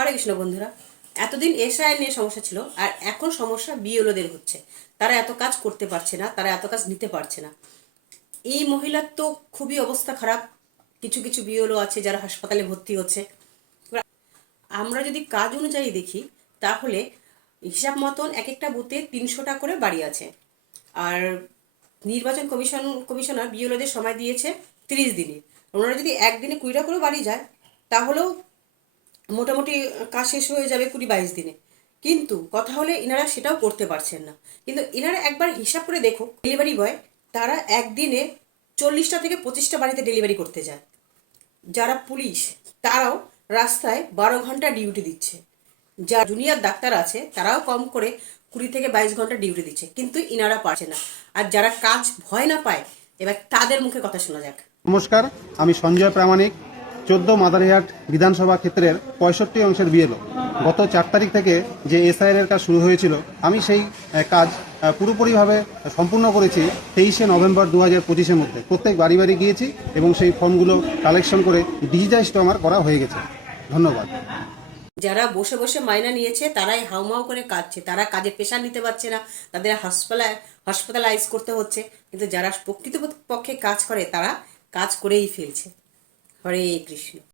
হরে কৃষ্ণ বন্ধুরা, এতদিন এসআই নিয়ে সমস্যা ছিল, আর এখন সমস্যা বিএলওদের হচ্ছে। তারা এত কাজ করতে পারছে না, তারা এত কাজ নিতে পারছে না। এই মহিলার তো খুবই অবস্থা খারাপ। কিছু কিছু বিএলও আছে যারা হাসপাতালে ভর্তি হচ্ছে। এবার আমরা যদি কাজ অনুযায়ী দেখি, তাহলে হিসাব মতন এক একটা বুথে 300টা করে বাড়ি আছে। আর নির্বাচন কমিশনার বিএলওদের সময় দিয়েছে 30 দিনে। ওনারা যদি একদিনে 20টা করে বাড়ি যায়, তাহলেও মোটামুটি কাজ শেষ হয়ে যাবে 20-22 দিনে। কিন্তু কথা হলে ইনারা সেটাও করতে পারছেন না। কিন্তু ইনারা একবার হিসাব করে দেখো, ডেলিভারি বয় তারা একদিনে 40টা থেকে 25টা বাড়িতে ডেলিভারি করতে যায়। যারা পুলিশ, তারাও রাস্তায় 12 ঘন্টা ডিউটি দিচ্ছে। যা জুনিয়র ডাক্তার আছে তারাও কম করে 20 থেকে 22 ঘন্টা ডিউটি দিচ্ছে, কিন্তু ইনারা পারছে না। আর যারা কাজ ভয় না পায়, এবার তাদের মুখে কথা শোনা যাক। নমস্কার, আমি সঞ্জয় প্রামাণিক, 14 মাদারিহাট বিধানসভা ক্ষেত্রের 65 অংশের বিএলও। গত 4 তারিখ থেকে যে এসআইআর কাজ শুরু হয়েছিল, আমি সেই কাজ পুরোপুরিভাবে সম্পূর্ণ করেছি 23শে নভেম্বর 2025-এর মধ্যে। প্রত্যেক বাড়ি বাড়ি গিয়েছি এবং সেই ফর্মগুলো কালেকশন করে ডিজিটাইজড আমার করা হয়ে গেছে। ধন্যবাদ। যারা বসে বসে মাইনা নিয়েছে তারাই হাউমাউ করে কাঁদছে, তারা কাজে প্রেশার নিতে পারছে না, তাদের হসপিটালাইজ করতে হচ্ছে। কিন্তু যারা প্রকৃতপক্ষে কাজ করে তারা কাজ করেই ফেলছে। হরে কৃষ্ণ।